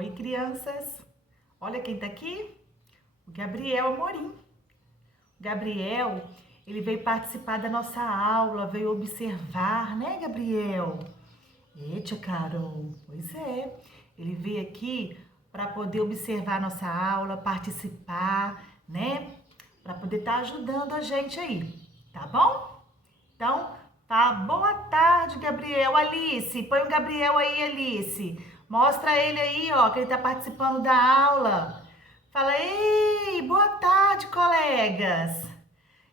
Oi, crianças! Olha quem tá aqui, o Gabriel Amorim. O Gabriel, ele veio participar da nossa aula, veio observar, né, Gabriel? Tia Carol, pois é. Ele veio aqui para poder observar a nossa aula, participar, né? Para poder estar ajudando a gente aí, tá bom? Então, tá. Boa tarde, Gabriel. Alice, põe o Gabriel aí, Alice. Mostra ele aí, ó, que ele tá participando da aula. Fala, ei, boa tarde, colegas.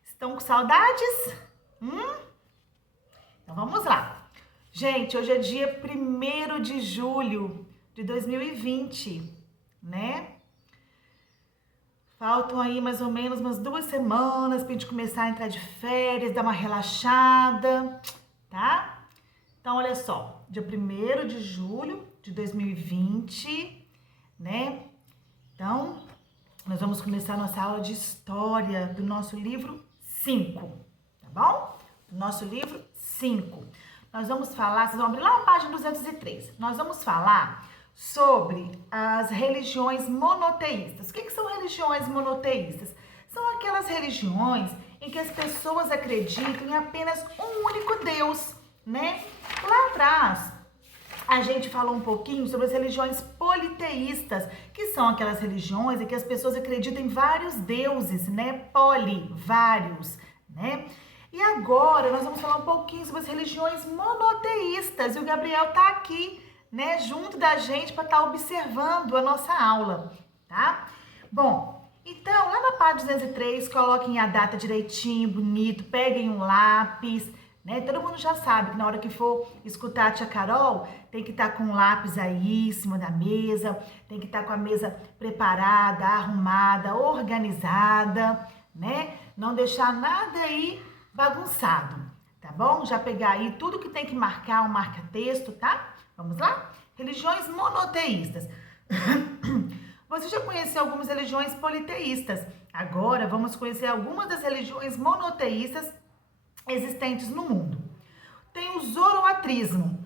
Estão com saudades? Então vamos lá. Gente, hoje é dia 1º de julho de 2020, né? Faltam aí mais ou menos umas 2 semanas pra gente começar a entrar de férias, dar uma relaxada, tá? Então, olha só, dia 1º de julho de 2020, né? Então, nós vamos começar a nossa aula de história do nosso livro 5, tá bom? Do nosso livro 5. Nós vamos falar, vocês vão abrir lá na página 203. Nós vamos falar sobre as religiões monoteístas. O que são religiões monoteístas? São aquelas religiões em que as pessoas acreditam em apenas um único Deus, né? Lá atrás, a gente falou um pouquinho sobre as religiões politeístas, que são aquelas religiões em que as pessoas acreditam em vários deuses, né? Vários, né? E agora nós vamos falar um pouquinho sobre as religiões monoteístas. E o Gabriel tá aqui, né, junto da gente para estar observando a nossa aula, tá? Bom, então lá na página 203, coloquem a data direitinho, bonito, peguem um lápis, né? Todo mundo já sabe que na hora que for escutar a tia Carol, tem que estar com um lápis aí em cima da mesa, tem que estar com a mesa preparada, arrumada, organizada, né? Não deixar nada aí bagunçado, tá bom? Já pegar aí tudo que tem que marcar, um marca-texto, tá? Vamos lá? Religiões monoteístas. Você já conheceu algumas religiões politeístas. Agora vamos conhecer algumas das religiões monoteístas existentes no mundo. Tem o zoroatrismo.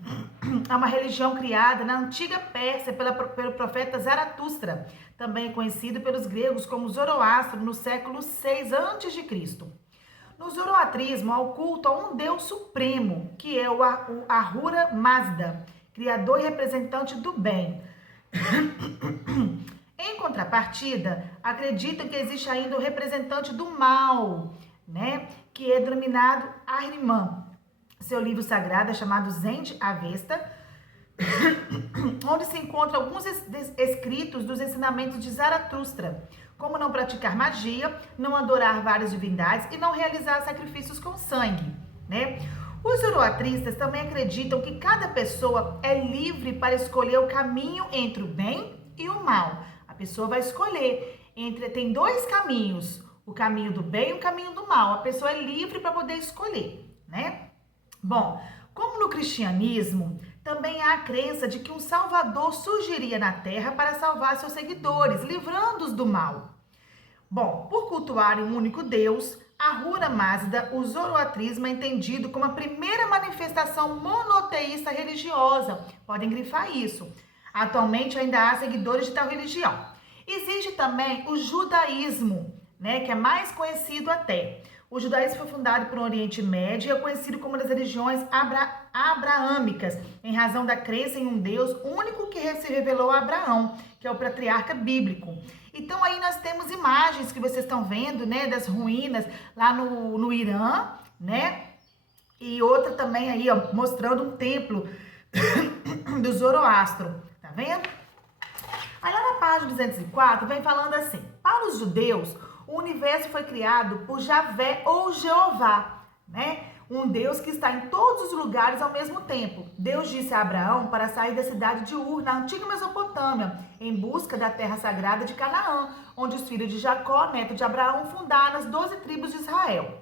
É uma religião criada na antiga Pérsia pelo profeta Zaratustra, também conhecido pelos gregos como Zoroastro, no século 6 a.C. No zoroatrismo, há o culto a um Deus supremo, que é o Ahura Mazda, criador e representante do bem. Em contrapartida, acreditam que existe ainda o representante do mal, né? Que é denominado Ahriman. Seu livro sagrado é chamado Zend Avesta, onde se encontram alguns escritos dos ensinamentos de Zaratustra, como não praticar magia, não adorar várias divindades e não realizar sacrifícios com sangue, né? Os zoroatristas também acreditam que cada pessoa é livre para escolher o caminho entre o bem e o mal. A pessoa vai escolher tem 2 caminhos, o caminho do bem e o caminho do mal. A pessoa é livre para poder escolher, né? Bom, como no cristianismo, também há a crença de que um salvador surgiria na terra para salvar seus seguidores, livrando-os do mal. Bom, por cultuarem um único Deus, Ahura Mazda, o zoroatrismo é entendido como a primeira manifestação monoteísta religiosa. Podem grifar isso. Atualmente ainda há seguidores de tal religião. Existe também o judaísmo, né, que é mais conhecido até. O judaísmo foi fundado pelo Oriente Médio e é conhecido como uma das religiões abraâmicas, em razão da crença em um Deus único que se revelou a Abraão, que é o patriarca bíblico. Então aí nós temos imagens que vocês estão vendo, né, das ruínas lá no Irã, né? E outra também aí, ó, mostrando um templo do Zoroastro, tá vendo? Aí lá na página 204 vem falando assim: para os judeus, o universo foi criado por Javé ou Jeová, né? Um Deus que está em todos os lugares ao mesmo tempo. Deus disse a Abraão para sair da cidade de Ur, na antiga Mesopotâmia, em busca da terra sagrada de Canaã, onde os filhos de Jacó, neto de Abraão, fundaram as 12 tribos de Israel.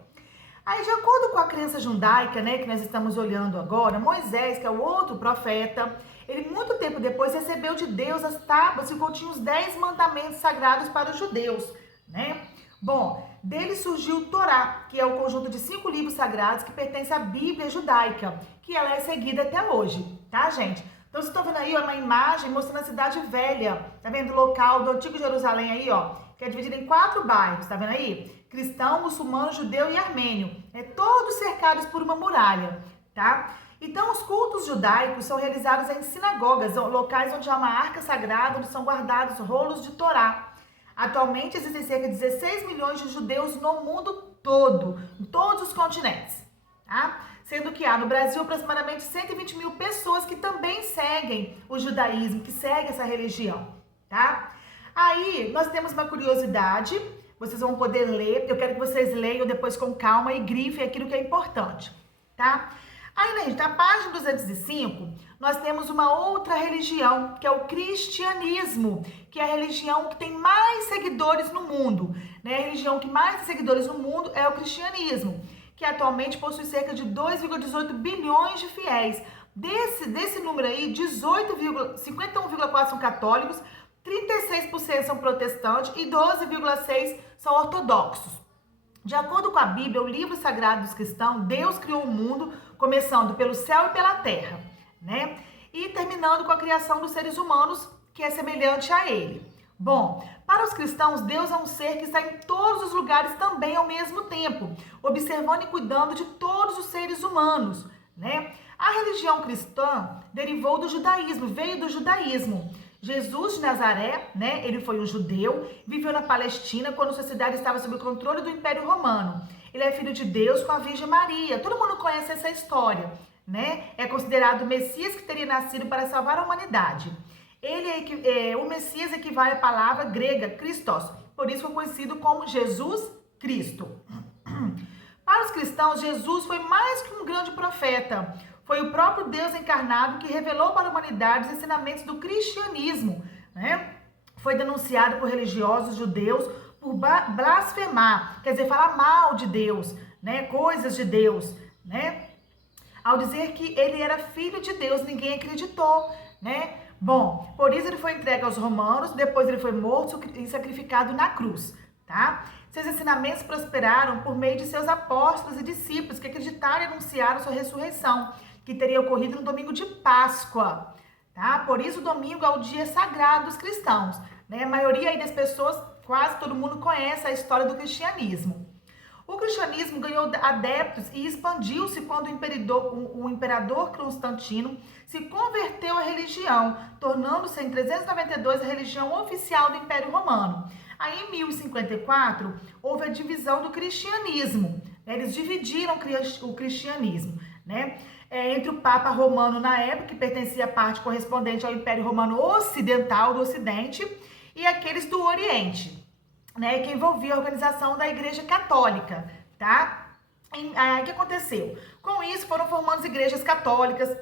Aí, de acordo com a crença judaica, né, que nós estamos olhando agora, Moisés, que é o outro profeta, ele muito tempo depois recebeu de Deus as tábuas que continham os 10 mandamentos sagrados para os judeus, né? Bom, dele surgiu o Torá, que é o conjunto de 5 livros sagrados que pertence à Bíblia judaica, que ela é seguida até hoje, tá, gente? Então, vocês estão vendo aí ó, uma imagem mostrando a cidade velha, tá vendo? O local do antigo Jerusalém aí, ó, que é dividido em 4 bairros, tá vendo aí? Cristão, muçulmano, judeu e armênio, todos cercados por uma muralha, tá? Então, os cultos judaicos são realizados em sinagogas, locais onde há uma arca sagrada, onde são guardados rolos de Torá. Atualmente, existem cerca de 16 milhões de judeus no mundo todo, em todos os continentes, tá? Sendo que há no Brasil aproximadamente 120 mil pessoas que também seguem o judaísmo, que seguem essa religião, tá? Aí, nós temos uma curiosidade, vocês vão poder ler, eu quero que vocês leiam depois com calma e grifem aquilo que é importante, tá? Aí, na página 205, nós temos uma outra religião, que é o cristianismo, que é a religião que tem mais seguidores no mundo, né? A religião que mais tem seguidores no mundo é o cristianismo, que atualmente possui cerca de 2,18 bilhões de fiéis. Desse número aí, 51,4% são católicos, 36% são protestantes e 12,6% são ortodoxos. De acordo com a Bíblia, o livro sagrado dos cristãos, Deus criou o mundo, começando pelo céu e pela terra, né? E terminando com a criação dos seres humanos, que é semelhante a ele. Bom, para os cristãos, Deus é um ser que está em todos os lugares também ao mesmo tempo, observando e cuidando de todos os seres humanos, né? A religião cristã derivou do judaísmo, veio do judaísmo. Jesus de Nazaré, né? Ele foi um judeu, viveu na Palestina quando sua cidade estava sob o controle do Império Romano. Ele é filho de Deus com a Virgem Maria. Todo mundo conhece essa história, né? É considerado o Messias que teria nascido para salvar a humanidade. O Messias equivale à palavra grega Christos, por isso foi conhecido como Jesus Cristo. Para os cristãos, Jesus foi mais que um grande profeta. Foi o próprio Deus encarnado que revelou para a humanidade os ensinamentos do cristianismo, né? Foi denunciado por religiosos judeus por blasfemar, quer dizer, falar mal de Deus, né? Coisas de Deus, né? Ao dizer que ele era filho de Deus, ninguém acreditou, né? Bom, por isso ele foi entregue aos romanos, depois ele foi morto e sacrificado na cruz, tá? Seus ensinamentos prosperaram por meio de seus apóstolos e discípulos que acreditaram e anunciaram sua ressurreição, que teria ocorrido no domingo de Páscoa, tá? Por isso o domingo é o dia sagrado dos cristãos, né? A maioria aí das pessoas, quase todo mundo conhece a história do cristianismo. O cristianismo ganhou adeptos e expandiu-se quando o imperador Constantino se converteu à religião, tornando-se em 392 a religião oficial do Império Romano. Aí em 1054 houve a divisão do cristianismo, né? Eles dividiram o cristianismo, né? Entre o Papa Romano na época, que pertencia à parte correspondente ao Império Romano Ocidental do Ocidente, e aqueles do Oriente, né, que envolvia a organização da Igreja Católica, tá? O que aconteceu? Com isso foram formando igrejas católicas,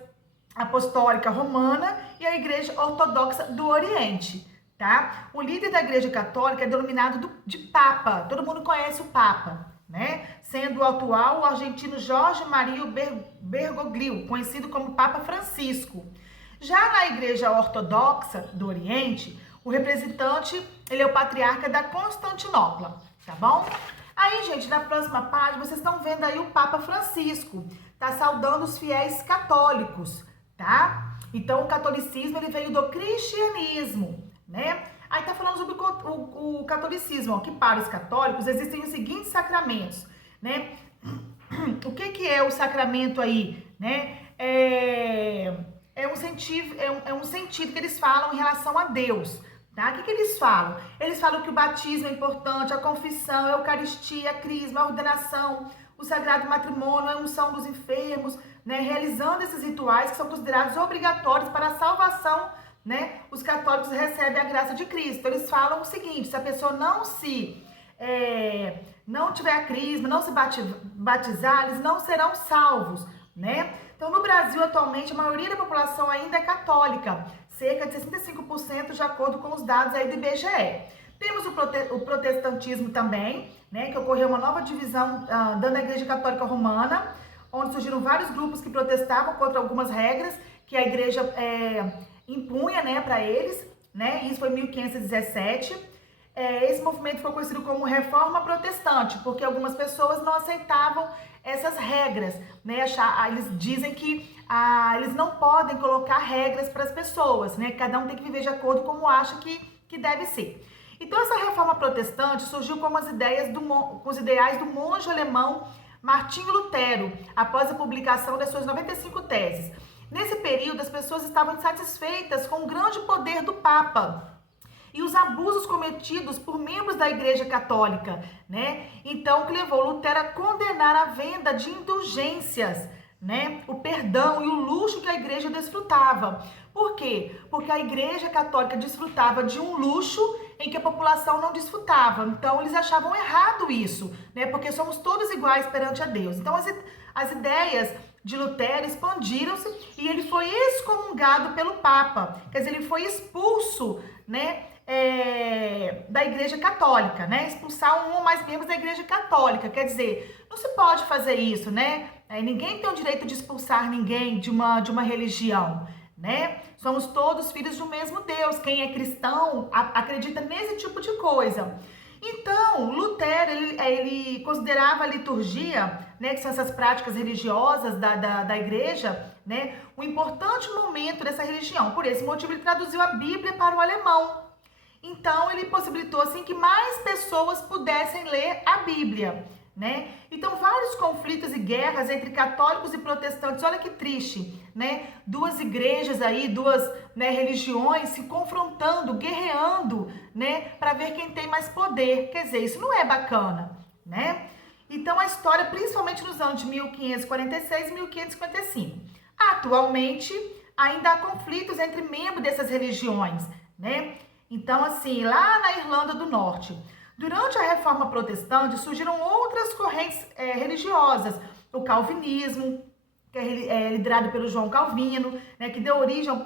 apostólica romana e a Igreja Ortodoxa do Oriente, tá? O líder da Igreja Católica é denominado de Papa, todo mundo conhece o Papa, né? Sendo o atual o argentino Jorge Mario Bergoglio, conhecido como Papa Francisco. Já na Igreja Ortodoxa do Oriente, o representante, ele é o patriarca da Constantinopla, tá bom? Aí, gente, na próxima página, vocês estão vendo aí o Papa Francisco, tá saudando os fiéis católicos, tá? Então, o catolicismo, ele veio do cristianismo, né? Aí tá falando sobre o catolicismo, ó, que para os católicos existem os seguintes sacramentos, né? O que é o sacramento aí, né? É um sentido que eles falam em relação a Deus, tá? O que eles falam? Eles falam que o batismo é importante, a confissão, a eucaristia, a crisma, a ordenação, o sagrado matrimônio, a unção dos enfermos, né? Realizando esses rituais que são considerados obrigatórios para a salvação, né? Os católicos recebem a graça de Cristo. Eles falam o seguinte: se a pessoa não tiver a crisma, não se batizar, eles não serão salvos, né? Então, no Brasil, atualmente, a maioria da população ainda é católica, cerca de 65% de acordo com os dados aí do IBGE. Temos o protestantismo também, né, que ocorreu uma nova divisão dentro da Igreja Católica Romana, onde surgiram vários grupos que protestavam contra algumas regras que a igreja impunha, né, para eles, né? Isso foi em 1517. Esse movimento foi conhecido como Reforma Protestante, porque algumas pessoas não aceitavam essas regras, né? Eles dizem que eles não podem colocar regras para as pessoas, né? Cada um tem que viver de acordo com como acha que deve ser. Então, essa reforma protestante surgiu com os ideais do monge alemão Martinho Lutero, após a publicação das suas 95 teses. Nesse período, as pessoas estavam insatisfeitas com o grande poder do Papa e os abusos cometidos por membros da Igreja Católica, né? Então, o que levou Lutero a condenar a venda de indulgências, né? O perdão e o luxo que a igreja desfrutava. Por quê? Porque a Igreja Católica desfrutava de um luxo em que a população não desfrutava. Então, eles achavam errado isso, né? Porque somos todos iguais perante a Deus. Então, as ideias de Lutero expandiram-se e ele foi excomungado pelo Papa. Quer dizer, ele foi expulso, né? Da Igreja Católica, né? Expulsar um ou mais membros da Igreja Católica. Quer dizer, não se pode fazer isso, né? Ninguém tem o direito de expulsar ninguém de uma religião, né? Somos todos filhos do mesmo Deus. Quem é cristão acredita nesse tipo de coisa. Então, Lutero, ele considerava a liturgia, né, que são essas práticas religiosas da igreja, né, um importante momento dessa religião. Por esse motivo, ele traduziu a Bíblia para o alemão. Então, ele possibilitou, assim, que mais pessoas pudessem ler a Bíblia, né? Então, vários conflitos e guerras entre católicos e protestantes, olha que triste, né? Duas igrejas aí, duas, né, religiões se confrontando, guerreando, né? Para ver quem tem mais poder. Quer dizer, isso não é bacana, né? Então, a história, principalmente nos anos de 1546 e 1555. Atualmente, ainda há conflitos entre membros dessas religiões, né? Então, assim, lá na Irlanda do Norte, durante a Reforma Protestante, surgiram outras correntes religiosas. O calvinismo, que é liderado pelo João Calvino, né, que deu origem ao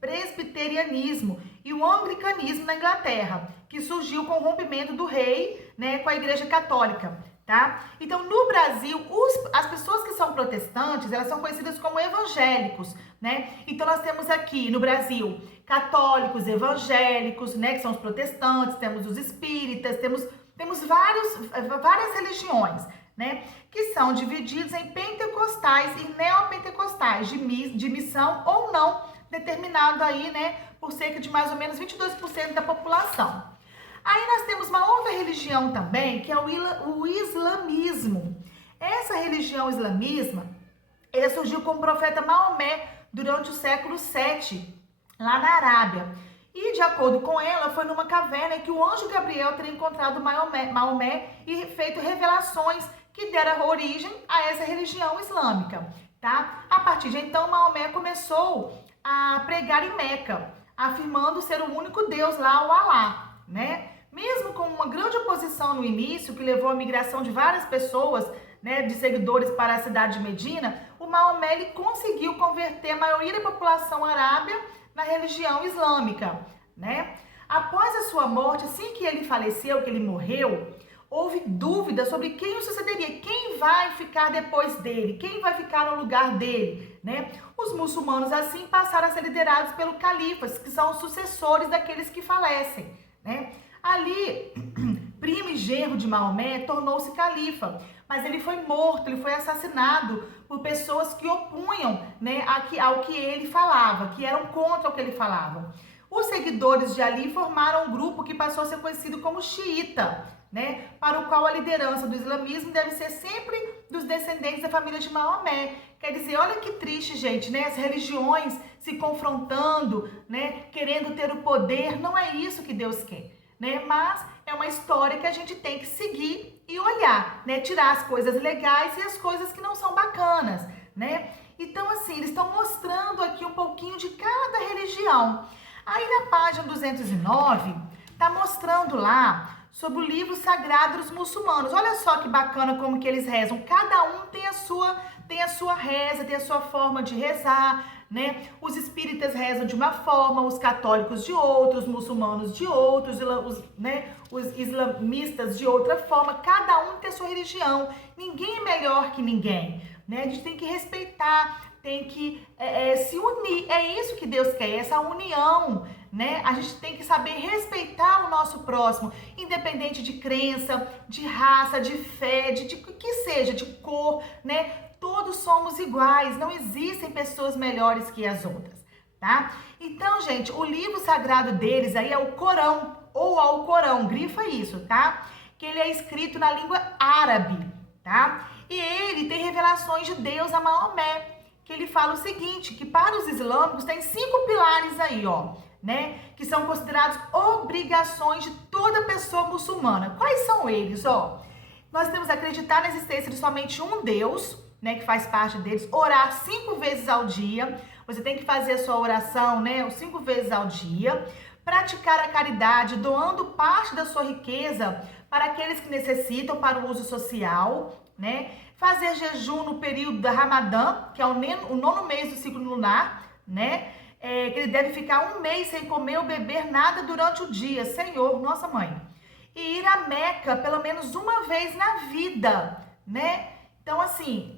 presbiterianismo, e o anglicanismo na Inglaterra, que surgiu com o rompimento do rei, né, com a Igreja Católica. Tá? Então, no Brasil, as pessoas que são protestantes, elas são conhecidas como evangélicos, né? Então, nós temos aqui no Brasil católicos, evangélicos, né, que são os protestantes, temos os espíritas, temos várias religiões, né, que são divididos em pentecostais e neopentecostais, de missão ou não, determinado aí, né, por cerca de mais ou menos 22% da população. Aí nós temos uma outra religião também, que é o islamismo. Essa religião islamista, ela surgiu com o profeta Maomé durante o século 7, lá na Arábia. E, de acordo com ela, foi numa caverna que o anjo Gabriel teria encontrado Maomé e feito revelações que deram origem a essa religião islâmica, tá? A partir de então, Maomé começou a pregar em Meca, afirmando ser o único Deus lá, o Alá, né? Mesmo com uma grande oposição no início, que levou à migração de várias pessoas, né, de seguidores para a cidade de Medina, o Maomé ele conseguiu converter a maioria da população arábia na religião islâmica, né? Após a sua morte, assim que ele faleceu, que ele morreu, houve dúvida sobre quem o sucederia, quem vai ficar depois dele, quem vai ficar no lugar dele, né? Os muçulmanos, assim, passaram a ser liderados pelo califas, que são os sucessores daqueles que falecem, né? Ali, primo e genro de Maomé tornou-se califa, mas ele foi morto, ele foi assassinado por pessoas que opunham, né, ao que ele falava, que eram contra o que ele falava. Os seguidores de Ali formaram um grupo que passou a ser conhecido como xiita, né, para o qual a liderança do islamismo deve ser sempre dos descendentes da família de Maomé. Quer dizer, olha que triste, gente, né, as religiões se confrontando, né, querendo ter o poder, não é isso que Deus quer. Né? Mas é uma história que a gente tem que seguir e olhar, né? Tirar as coisas legais e as coisas que não são bacanas, né? Então, assim, eles estão mostrando aqui um pouquinho de cada religião. Aí na página 209, tá mostrando lá sobre o livro sagrado dos muçulmanos. Olha só que bacana como que eles rezam. Cada um tem a sua reza, tem a sua forma de rezar, né? Os espíritas rezam de uma forma, os católicos de outra, os muçulmanos de outros, os islamistas de outra forma. Cada um tem a sua religião. Ninguém é melhor que ninguém, né? A gente tem que respeitar, tem que se unir. É isso que Deus quer, essa união, né? A gente tem que saber respeitar o nosso próximo, independente de crença, de raça, de fé, de que seja, de cor, né? Todos somos iguais, não existem pessoas melhores que as outras, tá? Então, gente, o livro sagrado deles aí é o Corão, ou Alcorão, grifa isso, tá? Que ele é escrito na língua árabe, tá? E ele tem revelações de Deus a Maomé, que ele fala o seguinte, que para os islâmicos tem 5 pilares aí, ó, né? Que são considerados obrigações de toda pessoa muçulmana. Quais são eles, ó? Nós temos que acreditar na existência de somente um Deus, né? Que faz parte deles, orar 5 vezes ao dia. Você tem que fazer a sua oração, né? 5 vezes ao dia. Praticar a caridade, doando parte da sua riqueza para aqueles que necessitam para o uso social, né? Fazer jejum no período da Ramadã, que é o 9º mês do ciclo lunar, né? Que ele deve ficar 1 mês sem comer ou beber nada durante o dia, Senhor, nossa mãe. E ir a Meca pelo menos uma vez na vida, né? Então, assim,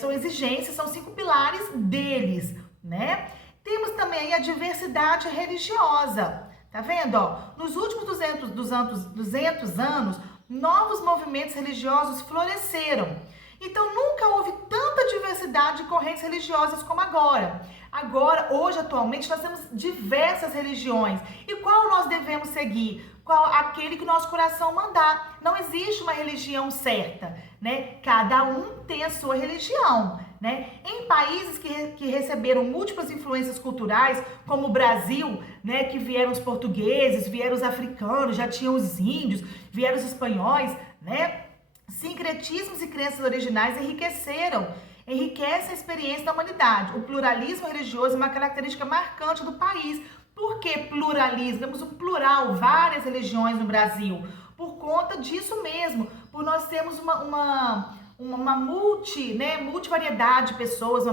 são exigências, são 5 pilares deles, né? Temos também aí a diversidade religiosa, tá vendo, ó? Nos últimos 200 anos, novos movimentos religiosos floresceram. Então, nunca houve tanta diversidade de correntes religiosas como agora. Hoje, atualmente, nós temos diversas religiões. E qual nós devemos seguir? Aquele que o nosso coração mandar. Não existe uma religião certa, né? Cada um tem a sua religião, né? Em países que receberam múltiplas influências culturais, como o Brasil, né? Que vieram os portugueses, vieram os africanos, já tinham os índios, vieram os espanhóis, né? Sincretismos e crenças originais enriquecem a experiência da humanidade. O pluralismo religioso é uma característica marcante do país. Por que pluralismo? Temos um plural, várias religiões no Brasil. Por conta disso mesmo, por nós termos uma multivariedade de pessoas, uma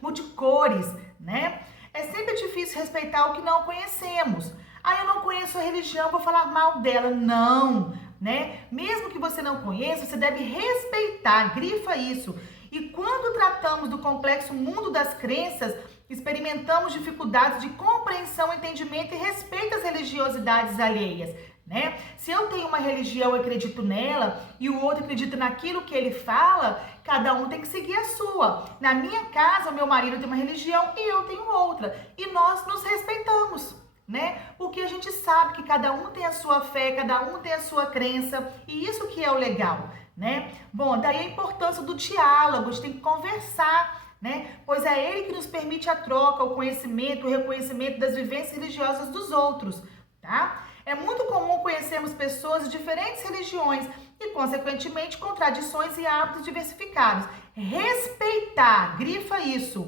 multicores, né? É sempre difícil respeitar o que não conhecemos. Eu não conheço a religião, vou falar mal dela. Não, né? Mesmo que você não conheça, você deve respeitar, grifa isso. E quando tratamos do complexo mundo das crenças, experimentamos dificuldades de compreensão, entendimento e respeito às religiosidades alheias, né? Se eu tenho uma religião, eu acredito nela, e o outro acredita naquilo que ele fala, cada um tem que seguir a sua. Na minha casa, o meu marido tem uma religião e eu tenho outra. E nós nos respeitamos, né? Porque a gente sabe que cada um tem a sua fé, cada um tem a sua crença, e isso que é o legal, né? Bom, daí a importância do diálogo, a gente tem que conversar, né? Pois é ele que nos permite a troca, o conhecimento, o reconhecimento das vivências religiosas dos outros, tá? É muito comum conhecermos pessoas de diferentes religiões e, consequentemente, com tradições e hábitos diversificados. Respeitar, grifa isso.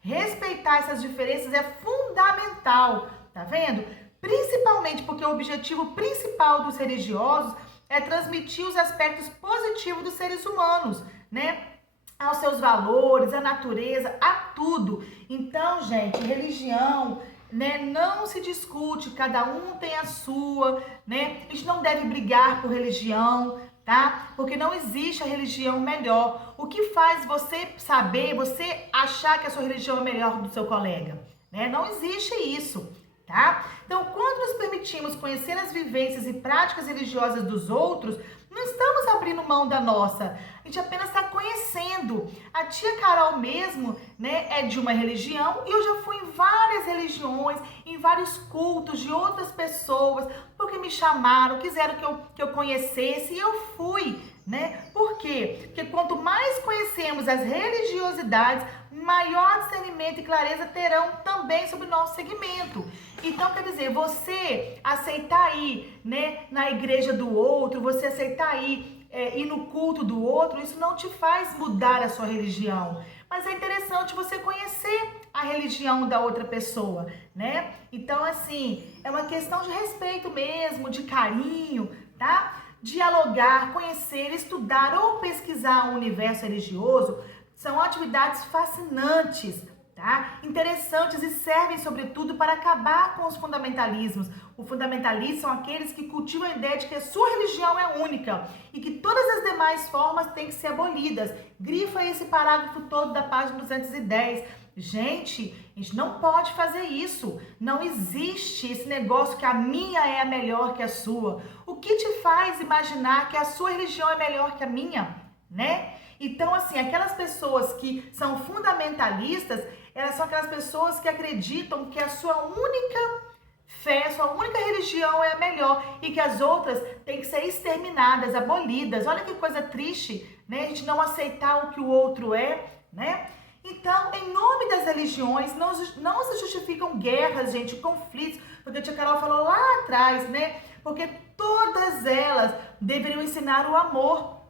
Respeitar essas diferenças é fundamental, tá vendo? Principalmente porque o objetivo principal dos religiosos é transmitir os aspectos positivos dos seres humanos, né? Aos seus valores, à natureza, a tudo. Então, gente, religião, né, não se discute, cada um tem a sua, né? A gente não deve brigar por religião, tá? Porque não existe a religião melhor. O que faz você saber, você achar que a sua religião é melhor do seu colega, né? Não existe isso, tá? Então, quando nos permitimos conhecer as vivências e práticas religiosas dos outros, não estamos abrindo mão da nossa, a gente apenas está conhecendo. A tia Carol mesmo, né, é de uma religião e eu já fui em várias religiões, em vários cultos de outras pessoas, porque me chamaram, quiseram que eu conhecesse e eu fui, né? Por quê? Porque quanto mais conhecemos as religiosidades, maior discernimento e clareza terão também sobre o nosso segmento. Então, quer dizer, você aceitar ir, né, na igreja do outro, você aceitar ir no culto do outro, isso não te faz mudar a sua religião. Mas é interessante você conhecer a religião da outra pessoa, né? Então, assim, é uma questão de respeito mesmo, de carinho, tá? Dialogar, conhecer, estudar ou pesquisar o universo religioso são atividades fascinantes, tá? tá? Interessantes e servem, sobretudo, para acabar com os fundamentalismos. Os fundamentalistas são aqueles que cultivam a ideia de que a sua religião é única e que todas as demais formas têm que ser abolidas. Grifa esse parágrafo todo da página 210. Gente, a gente não pode fazer isso. Não existe esse negócio que a minha é melhor que a sua. O que te faz imaginar que a sua religião é melhor que a minha, né? Então, assim, aquelas pessoas que são fundamentalistas, elas são aquelas pessoas que acreditam que a sua única fé, a sua única religião é a melhor e que as outras têm que ser exterminadas, abolidas. Olha que coisa triste, né? A gente não aceitar o que o outro é, né? Então, em nome das religiões, não se justificam guerras, gente, conflitos, porque a tia Carol falou lá atrás, né? Porque todas elas deveriam ensinar o amor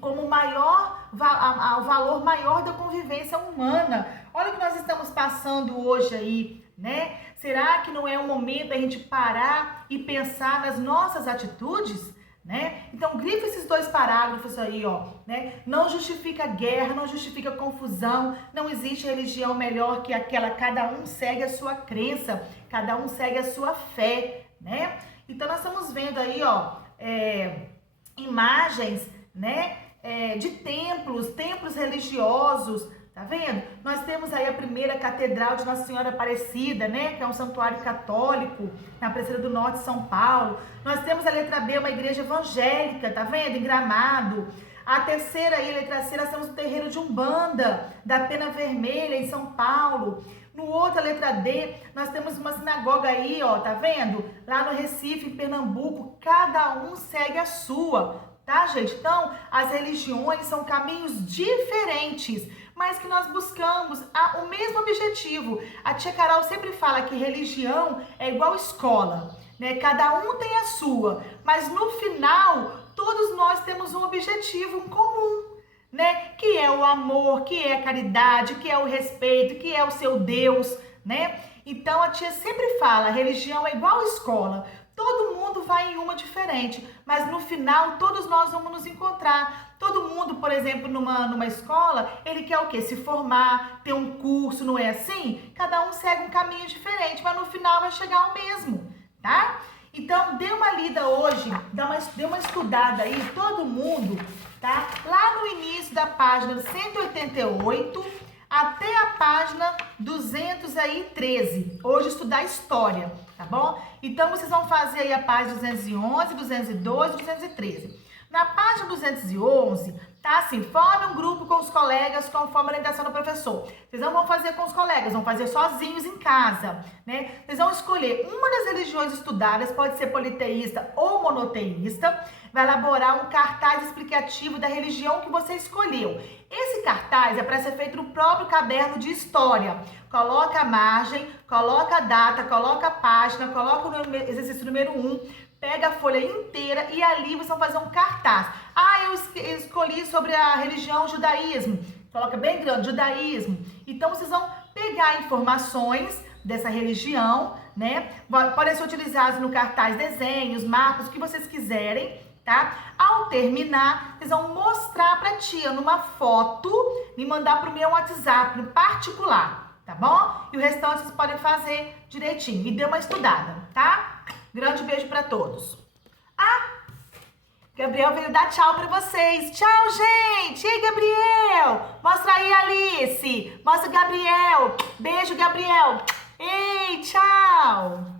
como o valor maior da convivência humana. Olha o que nós estamos passando hoje aí, né? Será que não é o momento da gente parar e pensar nas nossas atitudes? Né? Então, grifa esses dois parágrafos aí, ó, né? Não justifica guerra, não justifica confusão, não existe religião melhor que aquela, cada um segue a sua crença, cada um segue a sua fé, né? Então, nós estamos vendo aí, ó, imagens, né, de templos religiosos, tá vendo? Nós temos aí a primeira catedral de Nossa Senhora Aparecida, né? Que é um santuário católico na Aparecida do Norte de São Paulo. Nós temos a letra B, uma igreja evangélica, tá vendo? Em Gramado. A terceira aí, letra C, nós temos o terreiro de Umbanda, da Pena Vermelha, em São Paulo. No outro, a letra D, nós temos uma sinagoga aí, ó, tá vendo? Lá no Recife, em Pernambuco, cada um segue a sua, tá, gente? Então, as religiões são caminhos diferentes, mas que nós buscamos o mesmo objetivo. A tia Carol sempre fala que religião é igual escola, né? Cada um tem a sua, mas no final, todos nós temos um objetivo em comum, né? Que é o amor, que é a caridade, que é o respeito, que é o seu Deus, né? Então, a tia sempre fala, religião é igual escola. Todo mundo vai em uma diferente, mas no final todos nós vamos nos encontrar. Todo mundo, por exemplo, numa escola, ele quer o quê? Se formar, ter um curso, não é assim? Cada um segue um caminho diferente, mas no final vai chegar ao mesmo, tá? Então, dê uma lida hoje, dê uma estudada aí, todo mundo, tá? Lá no início da página 188 até a página 213. Hoje estudar história, tá bom? Então, vocês vão fazer aí a página 211, 212 e 213. Na página 211, tá assim, forme um grupo com os colegas conforme a orientação do professor. Vocês não vão fazer com os colegas, vão fazer sozinhos em casa, né? Vocês vão escolher uma das religiões estudadas, pode ser politeísta ou monoteísta, vai elaborar um cartaz explicativo da religião que você escolheu. Esse cartaz é para ser feito no próprio caderno de história. Coloca a margem, coloca a data, coloca a página, coloca o exercício número 1, pega a folha inteira e ali vocês vão fazer um cartaz. Ah, eu escolhi sobre a religião judaísmo. Coloca bem grande, judaísmo. Então, vocês vão pegar informações dessa religião, né? Podem ser utilizados no cartaz, desenhos, mapas, o que vocês quiserem, tá? Ao terminar, vocês vão mostrar pra tia numa foto e mandar pro meu WhatsApp, no particular, tá bom? E o restante vocês podem fazer direitinho. E dê uma estudada, tá? Grande beijo pra todos. Gabriel veio dar tchau pra vocês. Tchau, gente! Ei, Gabriel! Mostra aí, Alice! Mostra o Gabriel! Beijo, Gabriel! Ei, tchau!